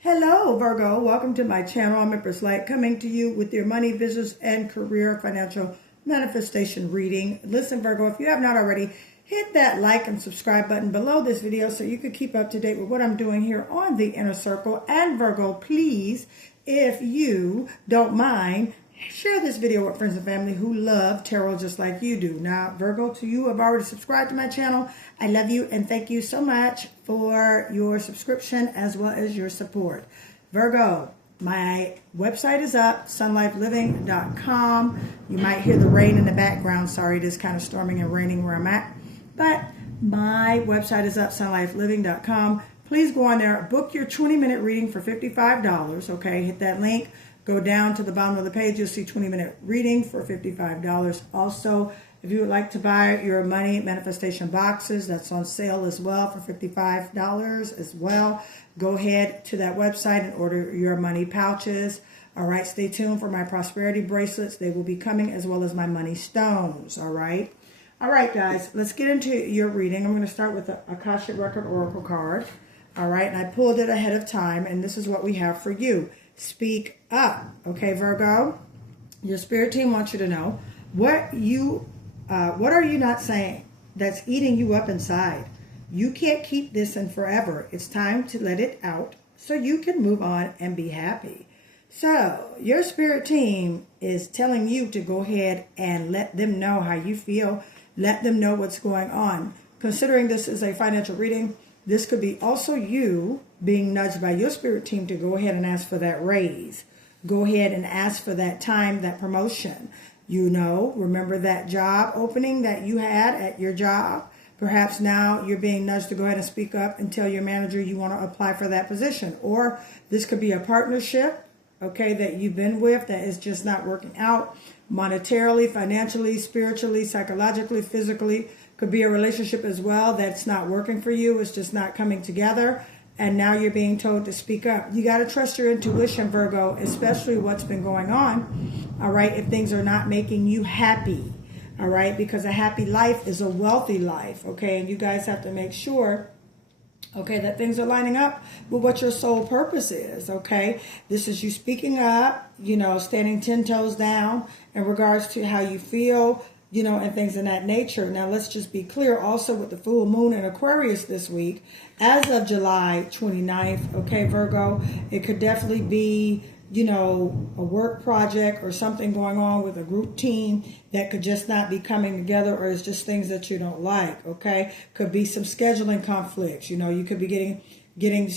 Hello, Virgo. Welcome to my channel. I'm Empress Light, coming to you with your money, business, and career financial manifestation reading. Listen, Virgo, if you have not already, hit that like and subscribe button below this video so you can keep up to date with what I'm doing here on the Inner Circle. And Virgo, please, if you don't mind, share this video with friends and family who love tarot just like you do. Now, Virgo, to you who have already subscribed to my channel, I love you and thank you so much for your subscription as well as your support. Virgo, my website is up, sunlifeliving.com. You might hear the rain in the background. Sorry, it is kind of storming and raining where I'm at. But my website is up, sunlifeliving.com. Please go on there, book your 20-minute reading for $55. Okay, hit that link. Go down to the bottom of the page, you'll see 20-minute reading for $55. Also, if you would like to buy your money manifestation boxes, that's on sale as well for $55 as well. Go ahead to that website and order your money pouches. All right, stay tuned for my prosperity bracelets. They will be coming as well as my money stones. All right. All right, guys, let's get into your reading. I'm going to start with the Akashic Record Oracle card. All right, and I pulled it ahead of time, and this is what we have for you. Speak up. Okay, Virgo, your spirit team wants you to know what are you not saying that's eating you up inside. You can't keep this in forever. It's time to let it out so you can move on and be happy. So your spirit team is telling you to go ahead and let them know how you feel. Let them know what's going on. Considering this is a financial reading, this could be also you being nudged by your spirit team to go ahead and ask for that raise. Go ahead and ask for that time, that promotion. You know, remember that job opening that you had at your job? Perhaps now you're being nudged to go ahead and speak up and tell your manager you want to apply for that position. Or this could be a partnership, okay, that you've been with that is just not working out monetarily, financially, spiritually, psychologically, physically. Could be a relationship as well that's not working for you. It's just not coming together. And now you're being told to speak up. You got to trust your intuition, Virgo, especially what's been going on. All right. If things are not making you happy. All right. Because a happy life is a wealthy life. Okay. And you guys have to make sure, okay, that things are lining up with what your soul purpose is. Okay. This is you speaking up, you know, standing 10 toes down in regards to how you feel, you know, and things of that nature. Now, let's just be clear also with the full moon in Aquarius this week, as of July 29th, okay, Virgo, it could definitely be, you know, a work project or something going on with a group team that could just not be coming together, or it's just things that you don't like, okay? Could be some scheduling conflicts. You know, you could be getting,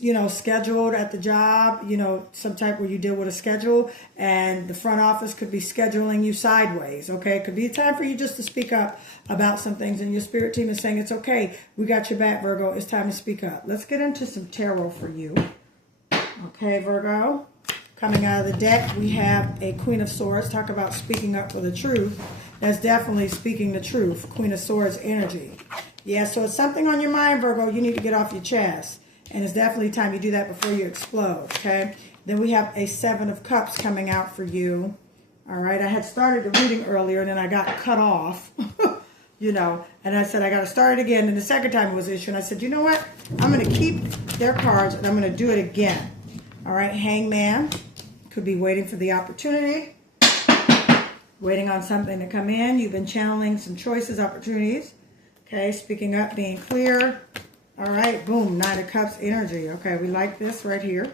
you know, scheduled at the job, you know, some type where you deal with a schedule, and the front office could be scheduling you sideways, okay? It could be a time for you just to speak up about some things, and your spirit team is saying, it's okay, we got your back, Virgo, it's time to speak up. Let's get into some tarot for you. Okay, Virgo, coming out of the deck, we have a Queen of Swords. Talk about speaking up for the truth. That's definitely speaking the truth. Queen of Swords energy. Yeah, so it's something on your mind, Virgo, you need to get off your chest. And it's definitely time you do that before you explode, okay? Then we have a Seven of Cups coming out for you. All right, I had started the reading earlier, and then I got cut off, you know. And I said, I got to start it again. And the second time it was issued, I said, you know what? I'm going to keep their cards, and I'm going to do it again. All right, Hangman. Could be waiting for the opportunity. Waiting on something to come in. You've been channeling some choices, opportunities. Okay, speaking up, being clear. All right, boom, Nine of Cups energy. Okay, we like this right here.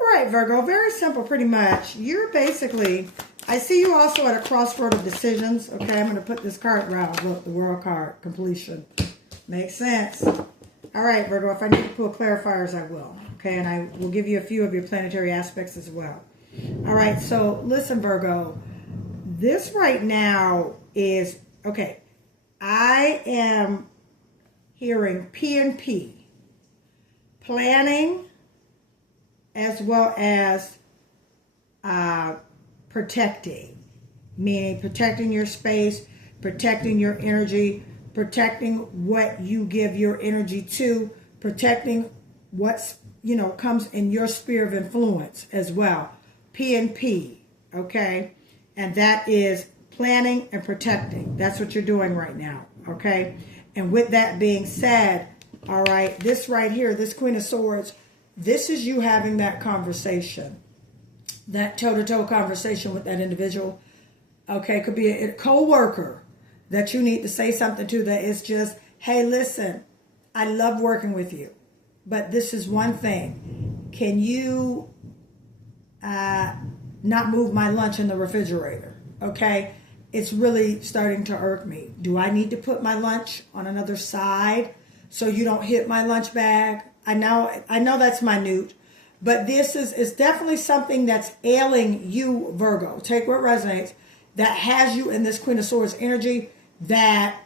All right, Virgo, very simple pretty much. You're basically, I see you also at a crossroad of decisions. Okay, I'm going to put this card around. Look, the World card, completion. Makes sense. All right, Virgo, if I need to pull clarifiers, I will. Okay, and I will give you a few of your planetary aspects as well. All right, so listen, Virgo. This right now is, okay, I am hearing P&P, planning, as well as protecting, meaning protecting your space, protecting your energy, protecting what you give your energy to, protecting what's, you know, comes in your sphere of influence as well. P&P, okay? And that is planning and protecting. That's what you're doing right now, okay? And with that being said, all right, this right here, this Queen of Swords, This is you having that conversation, that toe-to-toe conversation with that individual. Okay, could be a co-worker that you need to say something to that is just, hey, listen, I love working with you, but this is one thing. Can you not move my lunch in the refrigerator? Okay, it's really starting to irk me. Do I need to put my lunch on another side so you don't hit my lunch bag? I know that's minute, but this is definitely something that's ailing you, Virgo. Take what resonates. That has you in this Queen of Swords energy, that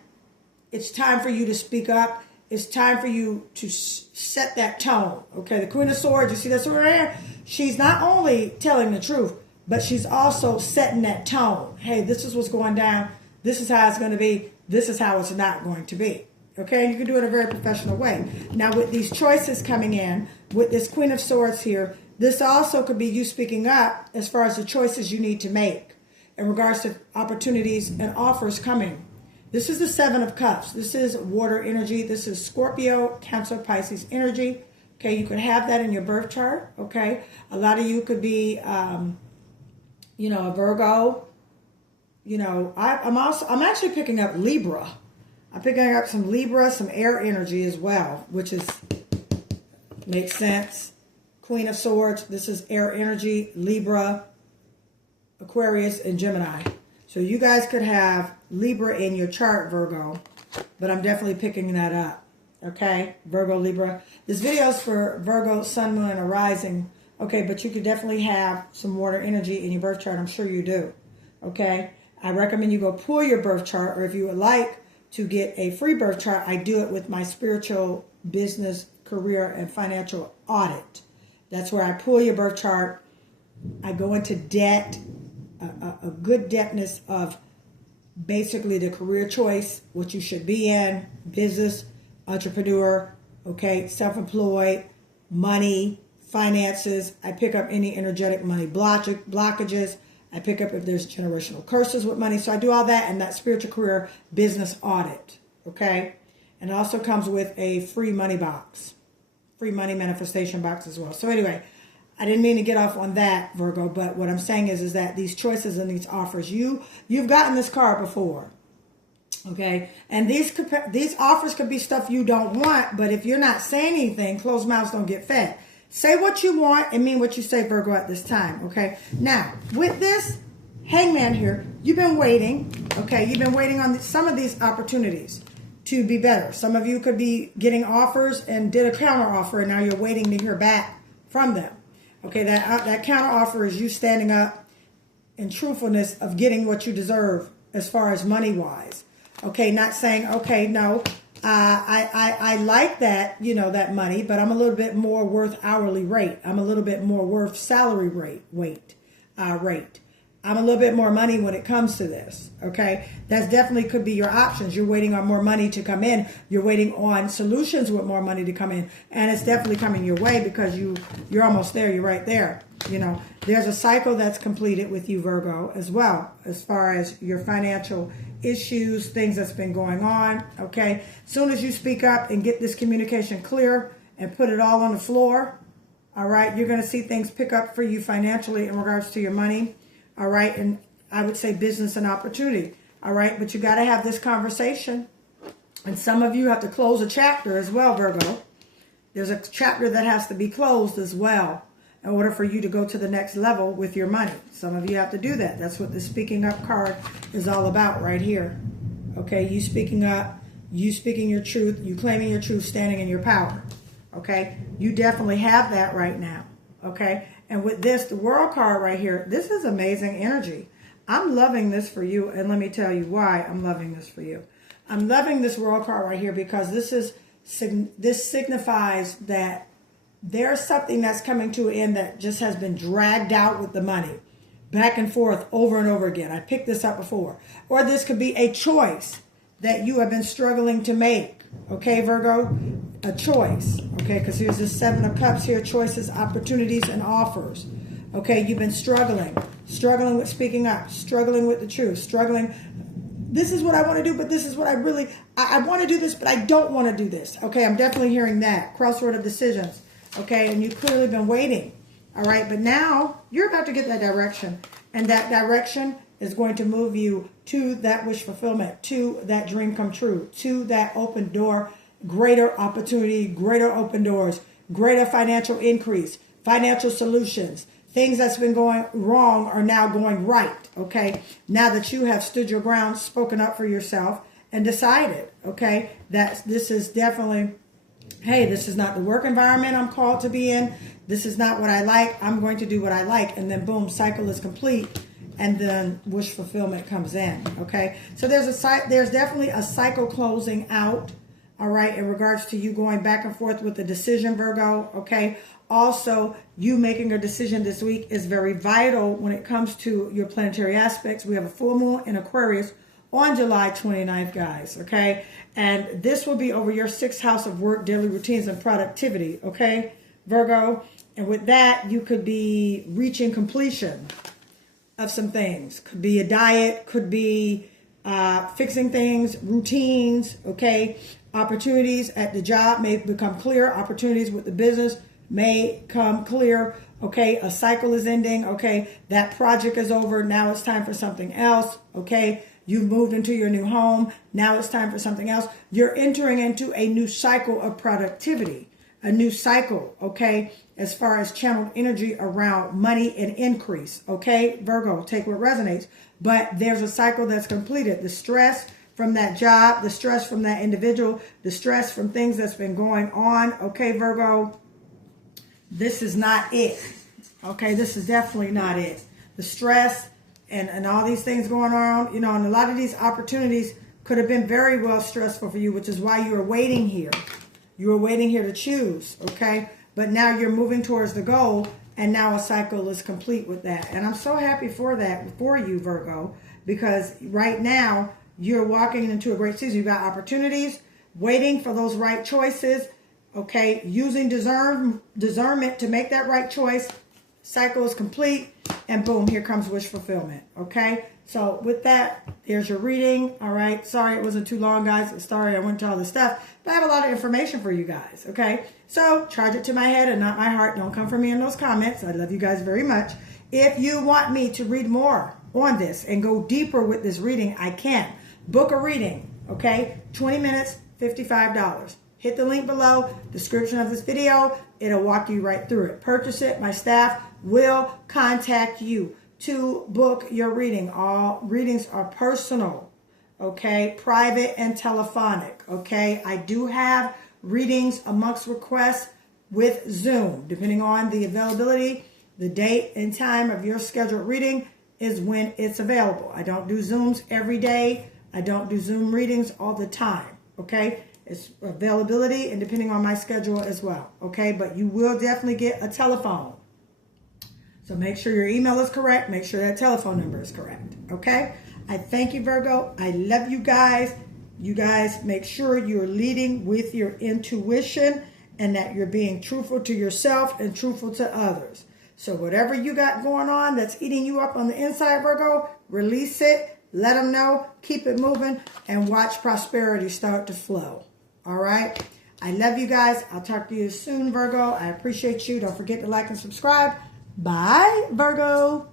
it's time for you to speak up. It's time for you to set that tone. Okay, the Queen of Swords, you see that sword right here? She's not only telling the truth, but she's also setting that tone. Hey, this is what's going down. This is how it's going to be. This is how it's not going to be. Okay, and you can do it in a very professional way. Now, with these choices coming in, with this Queen of Swords here, this also could be you speaking up as far as the choices you need to make in regards to opportunities and offers coming. This is the Seven of Cups. This is water energy. This is Scorpio, Cancer, Pisces energy. Okay, you could have that in your birth chart. Okay, a lot of you could be, a Virgo. I'm actually picking up Libra. I'm picking up some Libra, some air energy as well, which makes sense. Queen of Swords. This is air energy, Libra, Aquarius, and Gemini. So you guys could have Libra in your chart, Virgo, but I'm definitely picking that up. Okay, Virgo, Libra. This video is for Virgo, Sun, Moon, and Rising. Okay, but you could definitely have some water energy in your birth chart. I'm sure you do. Okay, I recommend you go pull your birth chart, or if you would like to get a free birth chart, I do it with my spiritual business, career, and financial audit. That's where I pull your birth chart. I go into debt, a good depthness of basically the career choice, what you should be in, business, entrepreneur, okay, self-employed, money, finances. I pick up any energetic money blockages. I pick up if there's generational curses with money. So I do all that in that spiritual career business audit, okay? And it also comes with a free money box, free money manifestation box as well. So anyway, I didn't mean to get off on that, Virgo, but what I'm saying is that these choices and these offers, you've gotten this card before, okay? And these offers could be stuff you don't want, but if you're not saying anything, closed mouths don't get fed. Say what you want and mean what you say, Virgo, at this time, okay? Now, with this Hangman here, you've been waiting, okay? You've been waiting on some of these opportunities to be better. Some of you could be getting offers and did a counter offer, and now you're waiting to hear back from them. Okay, that counter offer is you standing up in truthfulness of getting what you deserve as far as money-wise. Okay, not saying, okay, no, I like that, that money, but I'm a little bit more worth hourly rate. I'm a little bit more worth salary rate. I'm a little bit more money when it comes to this, okay? That definitely could be your options. You're waiting on more money to come in. You're waiting on solutions with more money to come in. And it's definitely coming your way because you're almost there. You're right there. There's a cycle that's completed with you, Virgo, as well, as far as your financial issues, things that's been going on, okay? As soon as you speak up and get this communication clear and put it all on the floor, all right, you're going to see things pick up for you financially in regards to your money. All right, and I would say business and opportunity. All right, but you got to have this conversation. And some of you have to close a chapter as well, Virgo. There's a chapter that has to be closed as well in order for you to go to the next level with your money. Some of you have to do that. That's what the speaking up card is all about right here. Okay, you speaking up, you speaking your truth, you claiming your truth, standing in your power. Okay, you definitely have that right now. Okay. And with this, the World card right here, this is amazing energy. I'm loving this for you, and let me tell you why I'm loving this for you. I'm loving this World card right here because this signifies that there's something that's coming to an end that just has been dragged out with the money, back and forth over and over again. I picked this up before. Or this could be a choice that you have been struggling to make. Okay, Virgo? A choice. Okay, because here's the Seven of Cups here. Choices, opportunities, and offers. Okay, you've been struggling with speaking up, struggling with the truth, struggling. This is what I want to do, but this is what I want to do this, but I don't want to do this. Okay, I'm definitely hearing that. Crossroad of decisions. okay? And you've clearly been waiting, all right? But now you're about to get that direction, and that direction is going to move you to that wish fulfillment, to that dream come true, to that open door, greater opportunity, greater open doors, greater financial increase, financial solutions. Things that's been going wrong are now going right, okay? Now that you have stood your ground, spoken up for yourself, and decided, okay, that this is definitely, hey, this is not the work environment I'm called to be in. This is not what I like. I'm going to do what I like. And then boom, cycle is complete. And then wish fulfillment comes in, okay? So there's definitely a cycle closing out, all right, in regards to you going back and forth with the decision, Virgo, okay? Also, you making a decision this week is very vital when it comes to your planetary aspects. We have a full moon in Aquarius on July 29th, guys, okay? And this will be over your 6th house of work, daily routines, and productivity, okay, Virgo? And with that, you could be reaching completion of some things. Could be a diet, could be fixing things, routines, okay? Opportunities at the job may become clear. Opportunities with the business may come clear, okay? A cycle is ending, okay? That project is over. Now it's time for something else, okay? You've moved into your new home. Now it's time for something else. You're entering into a new cycle of productivity, a new cycle, okay, as far as channeled energy around money and increase, okay? Virgo, take what resonates. But there's a cycle that's completed. The stress from that job, the stress from that individual, the stress from things that's been going on, okay, Virgo? This is not it, okay? This is definitely not it. The stress and all these things going on, you know, and a lot of these opportunities could have been very well stressful for you, which is why you were waiting here. You were waiting here to choose, okay? But now you're moving towards the goal, and now a cycle is complete with that. And I'm so happy for that, for you, Virgo, because right now you're walking into a great season. You've got opportunities, waiting for those right choices, okay? Using discernment to make that right choice. Cycle is complete, and boom, here comes wish fulfillment, okay? So with that, there's your reading, all right? Sorry it wasn't too long, guys. Sorry I went to all this stuff, but I have a lot of information for you guys, okay? So charge it to my head and not my heart. Don't come for me in those comments. I love you guys very much. If you want me to read more on this and go deeper with this reading, I can. Book a reading, okay? 20 minutes, $55. Hit the link below, description of this video. It'll walk you right through it. Purchase it. My staff will contact you to book your reading. All readings are personal, okay? Private and telephonic, okay? I do have readings amongst requests with Zoom. Depending on the availability, the date and time of your scheduled reading is when it's available. I don't do Zooms every day. I don't do Zoom readings all the time, okay? It's availability and depending on my schedule as well, okay? But you will definitely get a telephone. So make sure your email is correct. Make sure that telephone number is correct, okay? I thank you, Virgo. I love you guys. You guys make sure you're leading with your intuition and that you're being truthful to yourself and truthful to others. So whatever you got going on that's eating you up on the inside, Virgo, release it. Let them know. Keep it moving and watch prosperity start to flow. All right? I love you guys. I'll talk to you soon, Virgo. I appreciate you. Don't forget to like and subscribe. Bye, Virgo.